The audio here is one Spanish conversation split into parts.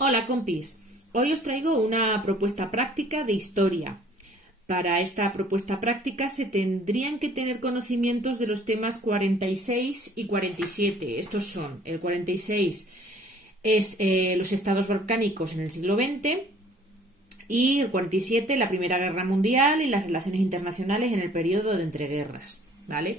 Hola compis, hoy os traigo una propuesta práctica de historia. Para esta propuesta práctica se tendrían que tener conocimientos de los temas 46 y 47. Estos son, el 46 es los estados balcánicos en el siglo XX y el 47 la Primera Guerra Mundial y las relaciones internacionales en el periodo de entreguerras, ¿vale?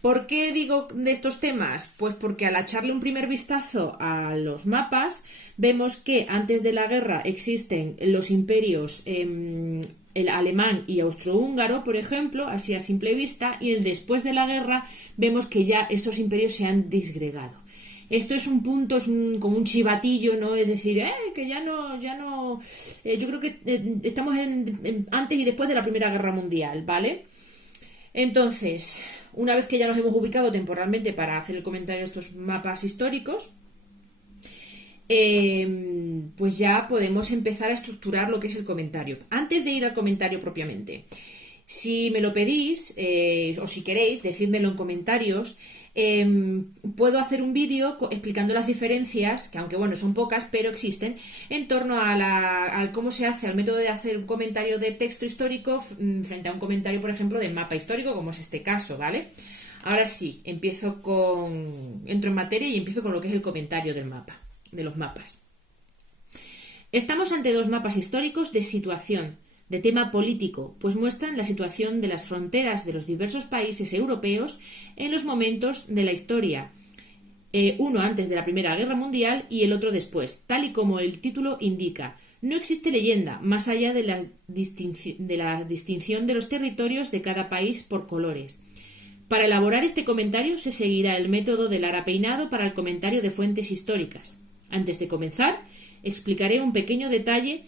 ¿Por qué digo de estos temas? Pues porque al echarle un primer vistazo a los mapas, vemos que antes de la guerra existen los imperios, el alemán y austrohúngaro, por ejemplo, así a simple vista, y el después de la guerra vemos que ya estos imperios se han disgregado. Esto es un punto, como un chivatillo, ¿no? Es decir, que yo creo que estamos antes y después de la Primera Guerra Mundial, ¿vale? Entonces, una vez que ya nos hemos ubicado temporalmente para hacer el comentario de estos mapas históricos, pues ya podemos empezar a estructurar lo que es el comentario. Antes de ir al comentario propiamente, si me lo pedís, o si queréis, decídmelo en comentarios. Puedo hacer un vídeo explicando las diferencias, que aunque bueno, son pocas, pero existen, en torno a cómo se hace, al método de hacer un comentario de texto histórico frente a un comentario, por ejemplo, de mapa histórico, como es este caso, ¿vale? Ahora sí, entro en materia y empiezo con lo que es el comentario del mapa, de los mapas. Estamos ante dos mapas históricos de situación, de tema político, pues muestran la situación de las fronteras de los diversos países europeos en los momentos de la historia, uno antes de la Primera Guerra Mundial y el otro después, tal y como el título indica. No existe leyenda más allá de la distinción de los territorios de cada país por colores. Para elaborar este comentario se seguirá el método del ara peinado para el comentario de fuentes históricas. Antes de comenzar, explicaré un pequeño detalle.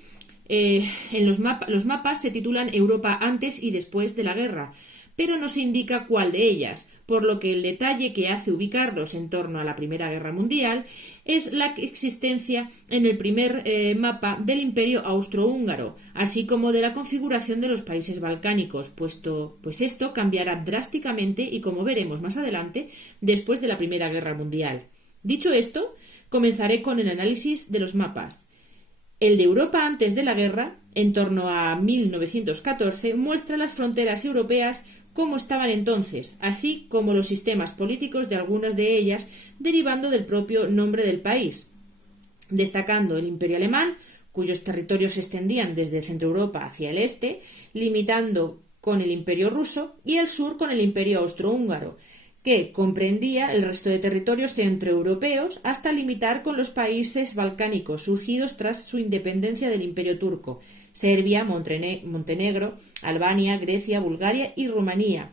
Los mapas se titulan Europa antes y después de la guerra, pero no se indica cuál de ellas, por lo que el detalle que hace ubicarlos en torno a la Primera Guerra Mundial es la existencia en el primer mapa del Imperio Austrohúngaro, así como de la configuración de los países balcánicos, pues esto cambiará drásticamente y, como veremos más adelante, después de la Primera Guerra Mundial. Dicho esto, comenzaré con el análisis de los mapas. El de Europa antes de la guerra, en torno a 1914, muestra las fronteras europeas como estaban entonces, así como los sistemas políticos de algunas de ellas, derivando del propio nombre del país, destacando el Imperio alemán, cuyos territorios se extendían desde Centro Europa hacia el este, limitando con el Imperio ruso, y el sur con el Imperio austrohúngaro, que comprendía el resto de territorios centroeuropeos hasta limitar con los países balcánicos surgidos tras su independencia del Imperio turco: Serbia, Montenegro, Albania, Grecia, Bulgaria y Rumanía.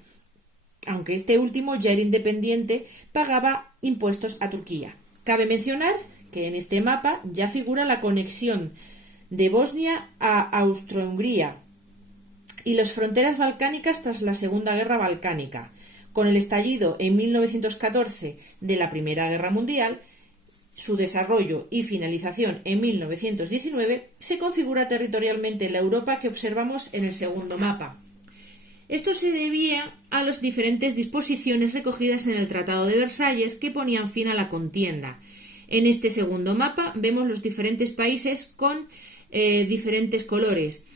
Aunque este último ya era independiente, pagaba impuestos a Turquía. Cabe mencionar que en este mapa ya figura la conexión de Bosnia a Austro-Hungría y las fronteras balcánicas tras la Segunda Guerra Balcánica. Con el estallido en 1914 de la Primera Guerra Mundial, su desarrollo y finalización en 1919, se configura territorialmente la Europa que observamos en el segundo mapa. Esto se debía a las diferentes disposiciones recogidas en el Tratado de Versalles que ponían fin a la contienda. En este segundo mapa vemos los diferentes países con diferentes colores,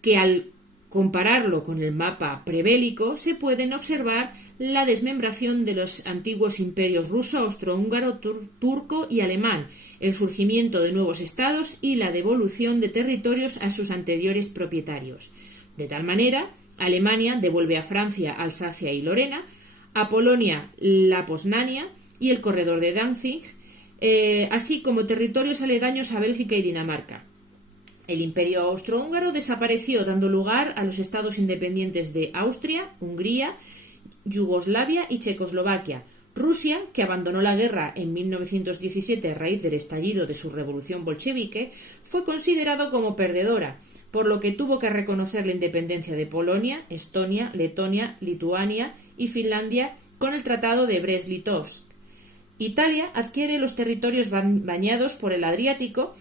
que al compararlo con el mapa prebélico, se pueden observar la desmembración de los antiguos imperios ruso, austrohúngaro, turco y alemán, el surgimiento de nuevos estados y la devolución de territorios a sus anteriores propietarios. De tal manera, Alemania devuelve a Francia Alsacia y Lorena, a Polonia la Posnania y el corredor de Danzig, así como territorios aledaños a Bélgica y Dinamarca. El Imperio austrohúngaro desapareció, dando lugar a los estados independientes de Austria, Hungría, Yugoslavia y Checoslovaquia. Rusia, que abandonó la guerra en 1917 a raíz del estallido de su revolución bolchevique, fue considerado como perdedora, por lo que tuvo que reconocer la independencia de Polonia, Estonia, Letonia, Lituania y Finlandia con el Tratado de Brest-Litovsk. Italia adquiere los territorios bañados por el Adriático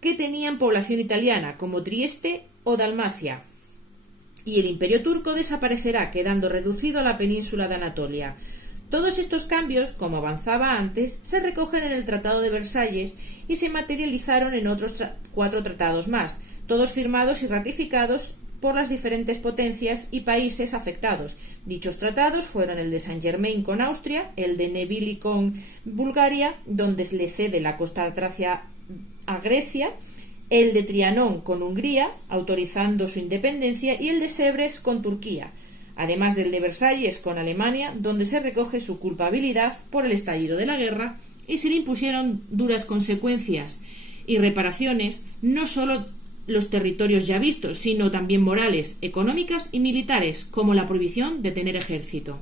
que tenían población italiana, como Trieste o Dalmacia, y el Imperio turco desaparecerá, quedando reducido a la península de Anatolia. Todos estos cambios, como avanzaba antes, se recogen en el Tratado de Versalles y se materializaron en otros 4 tratados más, todos firmados y ratificados por las diferentes potencias y países afectados. Dichos tratados fueron el de Saint-Germain con Austria, el de Neville con Bulgaria, donde se le cede la costa tracia a Grecia, el de Trianón con Hungría, autorizando su independencia, y el de Sèvres con Turquía, además del de Versalles con Alemania, donde se recoge su culpabilidad por el estallido de la guerra y se le impusieron duras consecuencias y reparaciones, no solo los territorios ya vistos, sino también morales, económicas y militares, como la prohibición de tener ejército.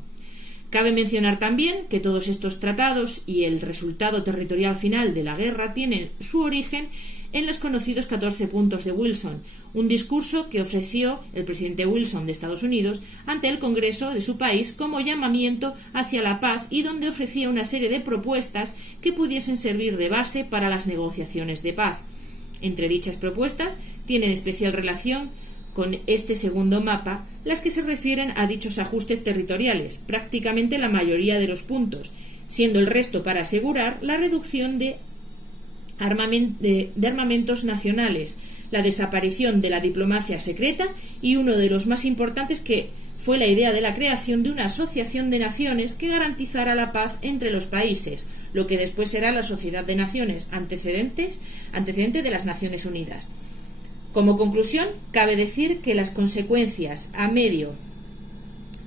Cabe mencionar también que todos estos tratados y el resultado territorial final de la guerra tienen su origen en los conocidos 14 puntos de Wilson, un discurso que ofreció el presidente Wilson de Estados Unidos ante el Congreso de su país como llamamiento hacia la paz y donde ofrecía una serie de propuestas que pudiesen servir de base para las negociaciones de paz. Entre dichas propuestas tienen especial relación con este segundo mapa las que se refieren a dichos ajustes territoriales, prácticamente la mayoría de los puntos, siendo el resto para asegurar la reducción de armamentos nacionales, la desaparición de la diplomacia secreta y uno de los más importantes, que fue la idea de la creación de una asociación de naciones que garantizara la paz entre los países, lo que después será la Sociedad de Naciones, antecedente de las Naciones Unidas. Como conclusión, cabe decir que las consecuencias a medio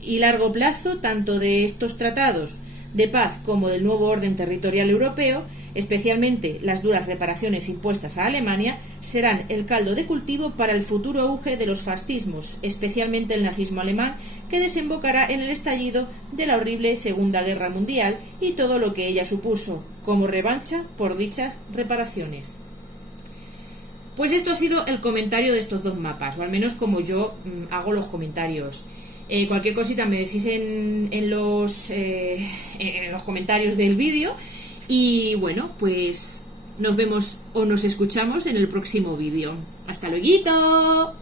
y largo plazo, tanto de estos tratados de paz como del nuevo orden territorial europeo, especialmente las duras reparaciones impuestas a Alemania, serán el caldo de cultivo para el futuro auge de los fascismos, especialmente el nazismo alemán, que desembocará en el estallido de la horrible Segunda Guerra Mundial y todo lo que ella supuso, como revancha por dichas reparaciones. Pues esto ha sido el comentario de estos 2 mapas, o al menos como yo hago los comentarios. Cualquier cosita me decís en los comentarios del vídeo. Y bueno, pues nos vemos o nos escuchamos en el próximo vídeo. ¡Hasta luego!